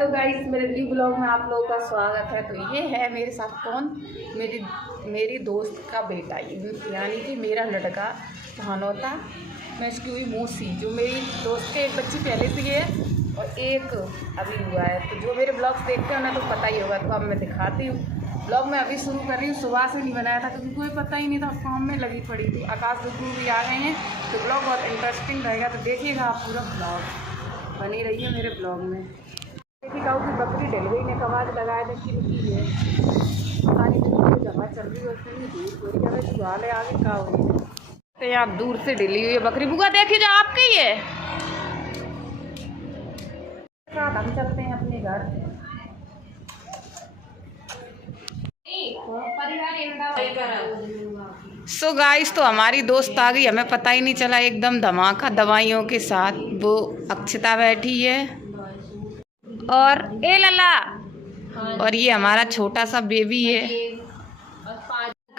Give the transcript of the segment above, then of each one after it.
Hello guys, मेरे new blog में आप लोगों का स्वागत है। तो ये है मेरे साथ कौन, मेरी दोस्त का बेटा, यानी कि मेरा लड़का भानोता। मैं इसकी हुई मौसी, जो मेरी दोस्त के एक बच्ची पहले से है और एक अभी हुआ है। तो जो मेरे ब्लॉग्स देखते हैं उन्हें तो पता ही होगा, तो अब मैं दिखाती हूँ। ब्लॉग मैं अभी शुरू कर रही हूँ, सुबह से नहीं बनाया था क्योंकि कोई पता ही नहीं था, काम में लगी पड़ी थी। आकाश बिल्कुल भी आ गए हैं, तो ब्लॉग बहुत इंटरेस्टिंग रहेगा। तो देखिएगा आप पूरा ब्लॉग, बनी रही है मेरे ब्लॉग में। देखिए गाँव की बकरी डल गई ने कवाज लगाया था कि है पानी दवा चल रही है, उसमें दूर कोई जगह जुआल है आगे का हुई है। तो आप दूर से डली हुई है बकरी। बुआ देखिए जो आपकी ही है। साथ हम चलते हैं अपने घर। सो गाइस, तो हमारी दोस्त आ गई, हमें पता ही नहीं चला, एकदम धमाका दवाइयों के साथ। वो अक्षता बैठी है और ए लला, और ये हमारा छोटा सा बेबी है,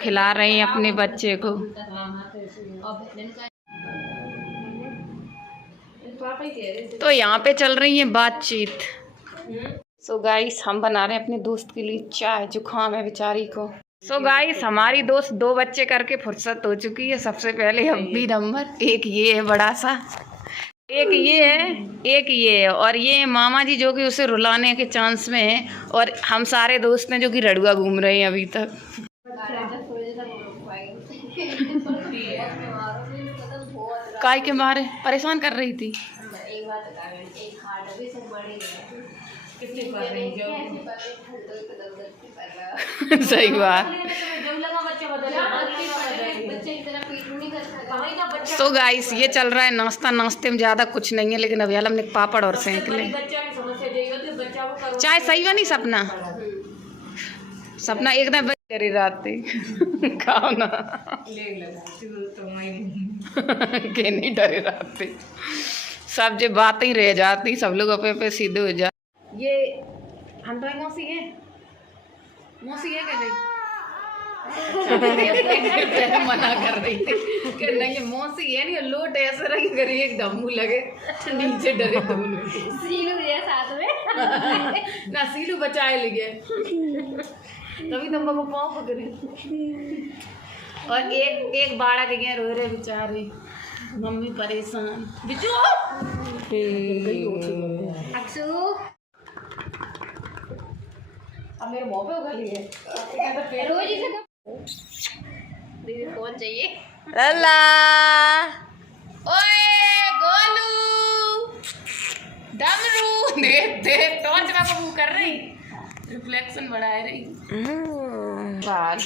खिला रहे हैं अपने बच्चे को। तो यहाँ पे चल रही है बातचीत। सो गाइस, हम बना रहे हैं अपने दोस्त के लिए चाय, जुकाम है बेचारी को। सो गाइस, हमारी दोस्त 2 बच्चे करके फुर्सत हो चुकी है। सबसे पहले हब्बी नंबर, एक ये है बड़ा सा, एक ये है, एक ये है, और ये मामा जी जो कि उसे रुलाने के चांस में है, और हम सारे दोस्त हैं जो कि रड़ुआ घूम रहे हैं अभी तक। काय के मारे परेशान कर रही थी। सही बात। सो गाइस, ये चल रहा है नाश्ता। नाश्ते में ज़्यादा कुछ नहीं है, लेकिन अभी हमने पापड़ और सेंक ले। चाय सही बनी सपना? सपना एकदम डरी रात खाओ ना के नहीं डरे रहते सब, जो बातें ही रह जाती, सब लोग अपने पे सीधे हो जा। ये हम तो मौसी है, मौसी है क्या? मना कर रही थी कि नहीं मौसी है, नहीं लोट ऐसे रही करी, एक धम्मू लगे नीचे डरे दोनों। सीलू है साथ में ना, सीलू बचाए लगे तभी तुम को पाँव पकड़ी। और एक बाड़ा के गए रो रहे बेचारे, मम्मी परेशान। बिचू अक्षु अब मेरे मुँह पे उगली है। दीदी कौन चाहिए? लला, ओए गोलू, डमरू, देख टॉर्च में कबू कर रही, रिफ्लेक्शन बढ़ा रही। बाल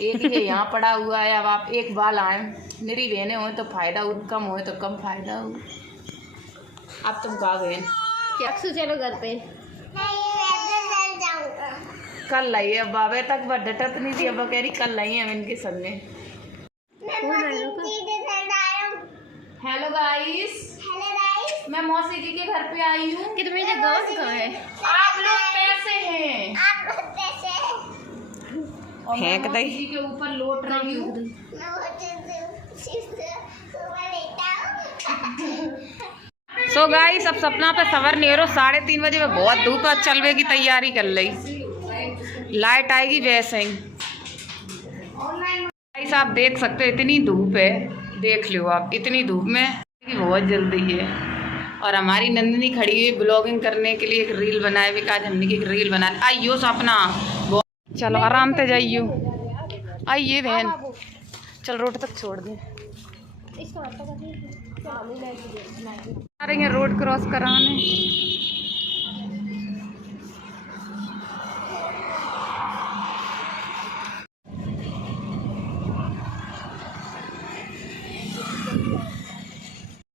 एक ही यहाँ पड़ा हुआ है। अब आप एक बाल आए, मेरी बहनें हो तो फायदा हो, कम हो तो कम फायदा हो। अब तुम कहा बहन क्या? अक्सू चलो घर पे, कल लाइए। अब बाबे तक डटत नहीं थी, अब कह रही कल लाइए हम इनके संग में। हेलो गाइस, मैं मौसी जी के घर पे आई हूँ। कि तुम्हारे दोस्त कहाँ है? आप लोग पैसे हैं, और मैं मौसी जी के ऊपर लौट रही हूँ। सो गाइस, अब सपना पे सवर नहीं हो, 3:30 बजे में बहुत धूप है, चलवे की तैयारी कर रही। लाइट आएगी वैसे ही। गाइस आप देख सकते हो, इतनी धूप है, देख लो आप, इतनी धूप में बहुत जल्दी है। और हमारी नंदिनी खड़ी हुई ब्लॉगिंग करने के लिए, एक रील बनाए भी, आज हमने की रील बना ली। आइयो सपना, चलो आराम से जाइयो। आइए बहन, चल रोड तक छोड़ दे। आ रही है रोड क्रॉस कराने।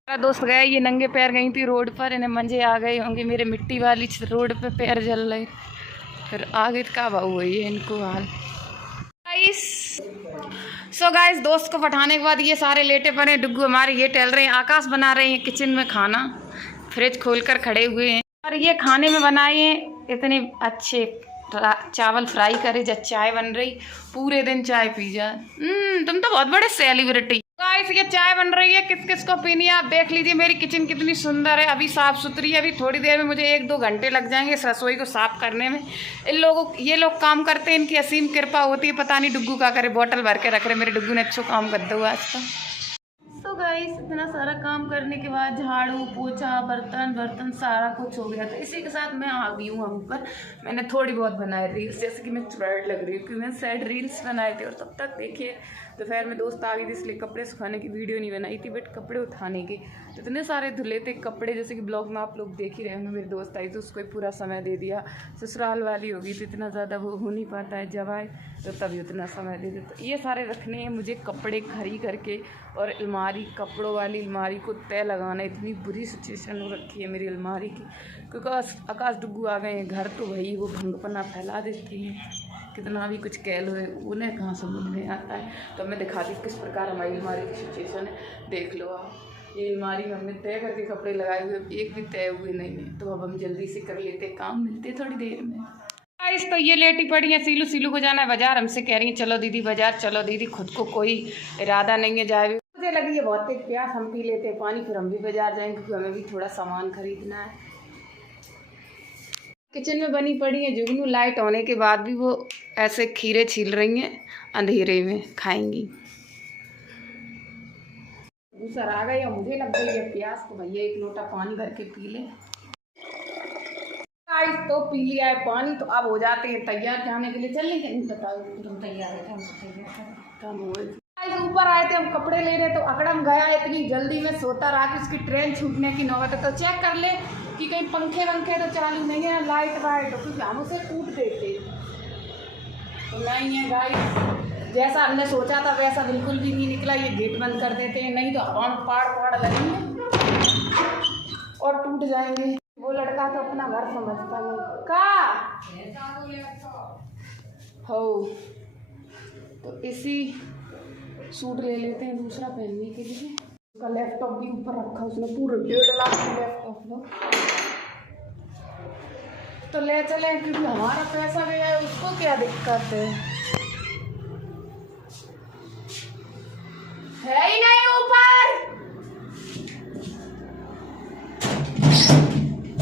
मेरा दोस्त गया, ये नंगे पैर गई थी रोड पर, इन्हें मंजे आ गए होंगे, मेरे मिट्टी वाली रोड पे पैर जल रहे, फिर आगे का भाव हुई है इनको हाल। सो गाइस, दोस्त को पठाने के बाद ये सारे लेटे पड़े, डुग्गू हमारे ये टहल रहे हैं, आकाश बना रहे हैं किचन में खाना, फ्रिज खोलकर खड़े हुए हैं। और ये खाने में बनाए हैं इतने अच्छे चावल फ्राई करे, जब चाय बन रही, पूरे दिन चाय पी जा। तुम तो बहुत बड़े सेलिब्रिटी। गाइस ये चाय बन रही है, किस किस को पीनी है आप देख लीजिए। मेरी किचन कितनी सुंदर है, अभी साफ सुथरी है। अभी थोड़ी देर में मुझे 1-2 घंटे लग जाएंगे इस रसोई को साफ करने में। ये लोग काम करते हैं, इनकी असीम कृपा होती है। पता नहीं डुग्गू का करे, बोतल भर के रख रहे। मेरे डुग्गू ने अच्छा काम कर दो आज तो गाइस इतना सारा काम करने के बाद झाड़ू पोछा बर्तन सारा कुछ हो गया। तो इसी के साथ मैं आ गई हूँ ऊपर। मैंने थोड़ी बहुत बनाए रील्स, जैसे कि मैं चुराट लग रही हूँ क्योंकि मैंने सैड रील्स बनाए थे। और तब तक देखिए दोपहर में दोस्त आ गई थी, इसलिए कपड़े सुखाने की वीडियो नहीं बनाई थी, बट कपड़े उठाने की। तो इतने सारे धुले थे कपड़े, जैसे कि ब्लॉग में आप लोग देख ही रहे होंगे। मेरी दोस्त आई तो उसको ही पूरा समय दे दिया। ससुराल वाली होगी तो इतना ज़्यादा वो हो नहीं पाता है, जब आए तो तभी उतना समय दे देते। तो ये सारे रखने हैं मुझे कपड़े खरी करके, और अलमारी कपड़ों वाली अलमारी को तय लगाना। इतनी बुरी सिचुएशन हो रखी है मेरी अलमारी की, क्योंकि आकाश डुग्गू आ गए हैं घर, तो वही वो भंगपना फैला देती हैं। कितना भी कुछ कह लो उन्हें कहाँ समझ में आता है। तो मैं दिखाती किस प्रकार हमारी अलमारी की सिचुएशन है, देख लो आप। ये अलमारी में हमने तय करके कपड़े लगाए हुए, एक भी तय हुए नहीं है। तो अब हम जल्दी से कर लेते काम, मिलते थोड़ी देर में। गाइस तो ये लेटी पड़ी है, सीलू को जाना है बाजार। हमसे कह रही है चलो दीदी बाजार, चलो दीदी। खुद को कोई इरादा नहीं है जाए। मुझे लगी है बहुत तेज प्यास, हम पी लेते हैं पानी, फिर हम भी बाजार जाएंगे क्योंकि हमें भी थोड़ा सामान खरीदना है। किचन में बनी पड़ी है जुगनू, लाइट होने के बाद भी वो ऐसे खीरे छील रही हैं, अंधेरे में खाएंगी। दूसरा आ गई और मुझे लग गई है प्यास, तो भैया 1 लोटा पानी भर के पी ले। गाइस तो पी लिया है पानी, तो अब हो जाते हैं तैयार जाने के लिए। चलने के नहीं बताओ तुम तैयार है, काम हो गए। ऊपर आए थे हम कपड़े ले रहे, तो अकड़म गया इतनी जल्दी में, सोता रहा कि उसकी ट्रेन छूटने की नौबत है। तो चेक कर ले कि कहीं पंखे वंखे तो चालू नहीं है, लाइट वाइट, क्योंकि हम उसे कूट देते। तो नहीं है गाइस, जैसा हमने सोचा था वैसा बिल्कुल भी नहीं निकला। ये गेट बंद कर देते हैं, नहीं तो हवा में पाड़ लगेंगे और टूट जाएंगे। वो लड़का तो अपना घर समझता नहीं का हो। तो इसी सूट ले लेते हैं दूसरा पहनने के लिए। उसका लैपटॉप भी ऊपर रखा, उसने पूरे 1.5 लाख का लैपटॉप लो। तो ले चले क्योंकि हमारा पैसा गया है, उसको क्या दिक्कत है ही नहीं ऊपर।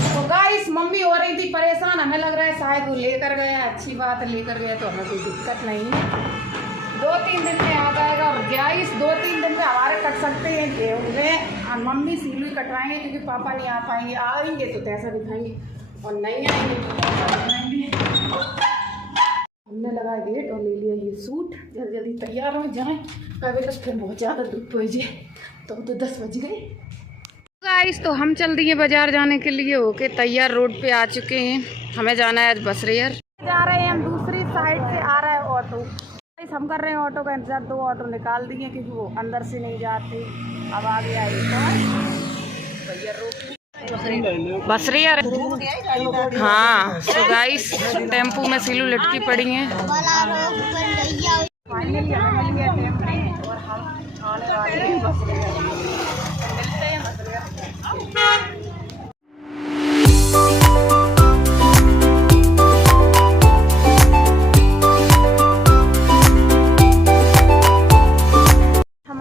तो गाइस मम्मी हो रही थी परेशान, हमें लग रहा है शायद वो लेकर गया, अच्छी बात है लेकर गया तो हमें कोई दिक्कत नहीं है। 2-3 दिन में आ जाएगा। और गाइस 2-3 दिन में हमारे कट सकते हैं गेहूँ। मम्मी सीलू कटवाएंगे क्योंकि पापा नहीं आ पाएंगे, आएंगे तो कैसा दिखाएंगे, और नहीं आएंगे तो कैसा दिखाएंगे। हमने लगाया गेट और ले लिया ये सूट। जल्दी तैयार हो जाएं, कभी तो फिर बहुत ज़्यादा धूप हो जाए। तो 10 बज गए। गाइस तो हम चल दिए बाजार जाने के लिए, होके तैयार रोड पे आ चुके हैं। हमें जाना है आज बसरेयर जा रहे हैं हम। दूसरी साइड से आ रहा है ऑटो, हम कर रहे हैं ऑटो का इंतजार। 2 ऑटो निकाल दिए क्योंकि वो अंदर से नहीं जाते। अब आ गया भैया रोक बसरेयर। हाँ तो गाइस टेम्पू में सीलू लटकी पड़ी हैं। फाइनली हमें मिल गया टेम्पू और हम आने वाले हैं बसरेयर। मिलते हैं बसरेयर।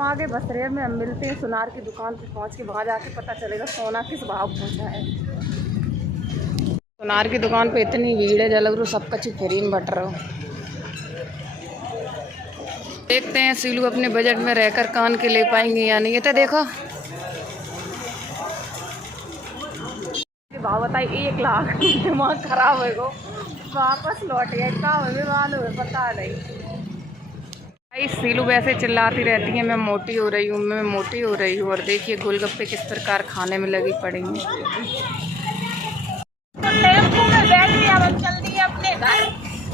आगे बसरेयर में हम मिलते हैं सुनार की दुकान पे पहुंच के। वहाँ जाके पता चलेगा सोना किस भाव पहुंचा है। सुनार की दुकान पे इतनी भीड़ है, जलग रू सब कच्ची फेरीन बट रहा हो। देखते हैं सीलू अपने बजट में रहकर कान के ले पाएंगे या नहीं। ये तो देखो भाव बताइए 1 लाख। दिमाग खराब है गो, वापस लौट गया। क्या हो पता नहीं। सीलू वैसे चिल्लाती रहती है मैं मोटी हो रही हूँ, मैं मोटी हो रही हूँ। और देखिए गोलगप्पे किस प्रकार खाने में लगी पड़ी हैं। तो टेम्पो में बैठ के अब हम चल दिए अपने घर।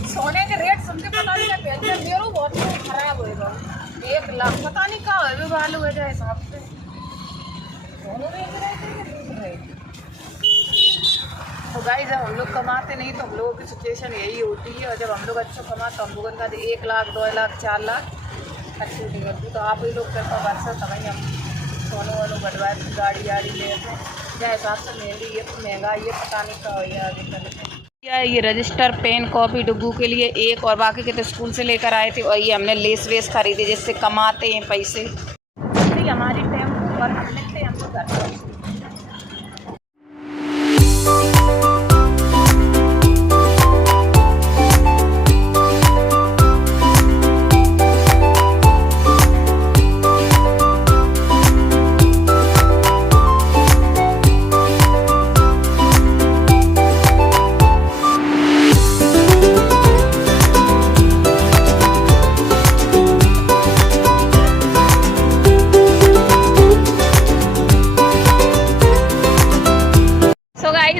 सोने के रेट सुन के पता नहीं क्या पेंशन मेरे बहुत खराब होएगा। 1 लाख पता नहीं क्या होगा, बालू हो जाए हिसाब से। तो गाइस जब हम लोग कमाते नहीं तो हम लोगों की सिचुएशन यही होती है। और जब हम लोग अच्छा कमाते तो हम लोगों का 1 लाख 2 लाख 4 लाख अच्छी नहीं होती। तो आप ही लोग करता वर्षा तभी हम सोनों वालों बढ़वाए गाड़ी ले लेते क्या हिसाब से मेरी ये तो महंगा ये पता नहीं क्या हो आगे चल। ये रजिस्टर पेन कॉपी डुग्गू के लिए 1 और बाकी के तो स्कूल से लेकर आए थे। और ये हमने लेस वेस खरीदी जिससे कमाते हैं पैसे। हमारी टेम्पो और हम निकले हम लोग घर पर।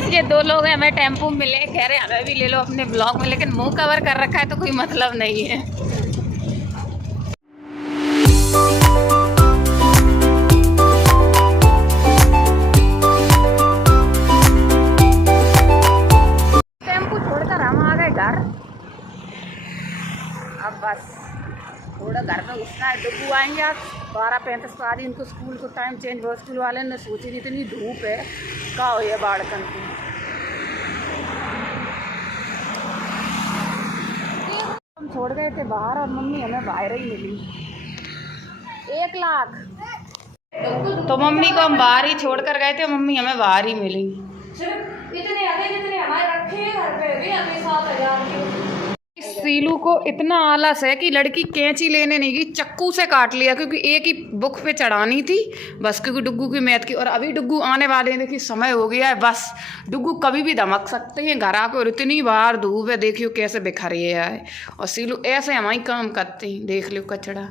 ये दो लोग हैं, हमें टेम्पो मिले, कह रहे हमें भी ले लो अपने ब्लॉग में, लेकिन मुंह कवर कर रखा है तो कोई मतलब नहीं है। टेम्पो छोड़कर हम आ गए घर। अब बस थोड़ा घर में घुसना है। डुगू आएंगे आज 12:35 को। आज इनको स्कूल को टाइम चेंज हुआ। स्कूल वाले ने सोची इतनी धूप है का हो ये बाड़कन की। हम छोड़ गए थे बाहर और मम्मी हमें बाहर ही मिली। 1 लाख तो मम्मी को हम बाहर ही छोड़ कर गए थे, मम्मी हमें बाहर ही मिली। इतने आते जितने हमारे रखे घर पे भी हमें 7,000 की। सीलू को इतना आलस है कि लड़की कैंची लेने नहीं गई, चक्कू से काट लिया, क्योंकि एक ही बुक पे चढ़ानी थी बस, क्योंकि डुग्गू की मैथ की। और अभी डुग्गू आने वाले हैं, देखिए समय हो गया है, बस डुग्गू कभी भी धमक सकते हैं घर आके। और इतनी बार धूप है, देखियो कैसे बिखर है। और सीलू ऐसे हमारी काम करते हैं, देख लो कचड़ा।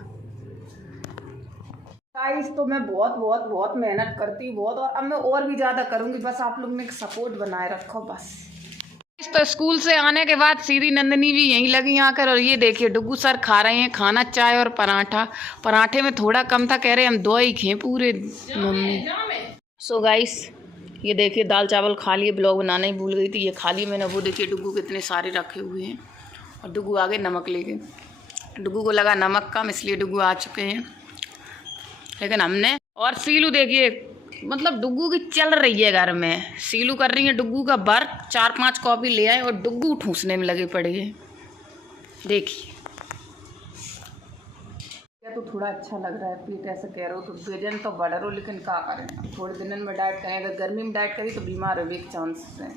गाइस तो मैं बहुत बहुत बहुत मेहनत करती हूँ बहुत, और अब मैं और भी ज़्यादा करूँगी। बस आप लोग ने एक सपोर्ट बनाए रखो बस। तो स्कूल से आने के बाद सीधी नंदनी भी यहीं लगी आकर। और ये देखिए डुग्गू सर खा रहे हैं खाना, चाय और पराठा। पराठे में थोड़ा कम था, कह रहे हम 2 ही खें पूरे मम्मी। सो गाइस ये देखिए दाल चावल खा लिए, ब्लॉग बनाना ही भूल गई थी, ये खा लिए मैंने। वो देखिए डुग्गू कितने सारे रखे हुए हैं। और डुग्गू आगे नमक लेके, डुग्गू को लगा नमक कम, इसलिए डुग्गू आ चुके हैं, लेकिन हमने। और सीलू देखिए, मतलब डुग्गू की चल रही है घर में। सीलू कर रही है डुग्गू का वर्क, 4-5 कॉपी ले आए और डुग्गू ठूसने में लगे पड़े हैं। देखिए तो थोड़ा अच्छा लग रहा है, पेट ऐसे कह रहे हो तो वजन तो बढ़ रहा हो, लेकिन क्या करें, थोड़े दिन में डाइट करें। अगर गर्मी में डाइट करी तो बीमार होने के चांसेस हैं।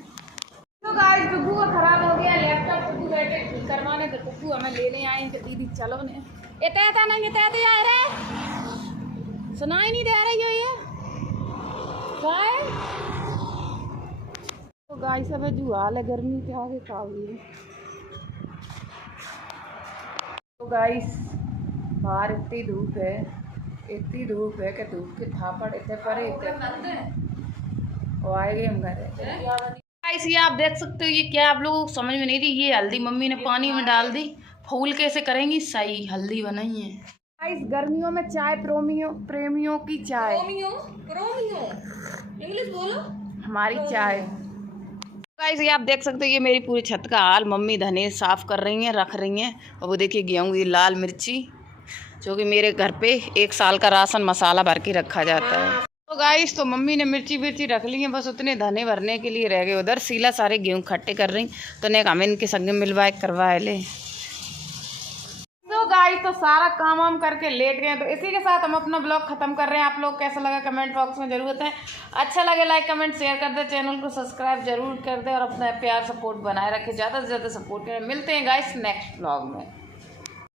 तो गाइस डुग्गू का खराब हो गया लैपटॉप, डुग्गू बैठे ठीक करवाने, तो डुग्गू हमें लेने आए कि दीदी चलो ने इतना नहीं इतना आ रहे, सुनाई नहीं दे रही है ये। तो गाइस अब जो हाल है गर्मी के आगे का हुई। तो गाइस बाहर इतनी धूप है कि धूप के थापड़ इतने पड़े और आएंगे हम घर। गाइस ये आप देख सकते हो, ये क्या आप लोगों को समझ में नहीं रही, ये हल्दी मम्मी ने पानी में डाल दी। फूल कैसे करेंगी, सही हल्दी बनाई है। गाइस गर्मियों में चाय प्रेमियों की चाय, इंग्लिश बोलो, हमारी चाय। गाइस ये आप देख सकते हो, ये मेरी पूरी छत का हाल। मम्मी धने साफ कर रही हैं, रख रही हैं। और वो देखिए गेहूँ, ये लाल मिर्ची, जो कि मेरे घर पे 1 साल का राशन मसाला भर के रखा जाता है। तो गाइस तो मम्मी ने मिर्ची रख ली है, बस उतने धने भरने के लिए रह गए। उधर सीला सारे गेहूँ खट्टे कर रही, तो ने हम इनके संग मिलवाए करवाए ले। तो गाइस तो सारा काम वाम करके लेट गए, तो इसी के साथ हम अपना ब्लॉग खत्म कर रहे हैं। आप लोग कैसा लगा कमेंट बॉक्स में जरूर बताएं। अच्छा लगे लाइक कमेंट शेयर कर दे, चैनल को सब्सक्राइब जरूर कर दे, और अपना प्यार सपोर्ट बनाए रखें, ज़्यादा से ज़्यादा सपोर्ट करें। मिलते हैं गाइस नेक्स्ट ब्लॉग में।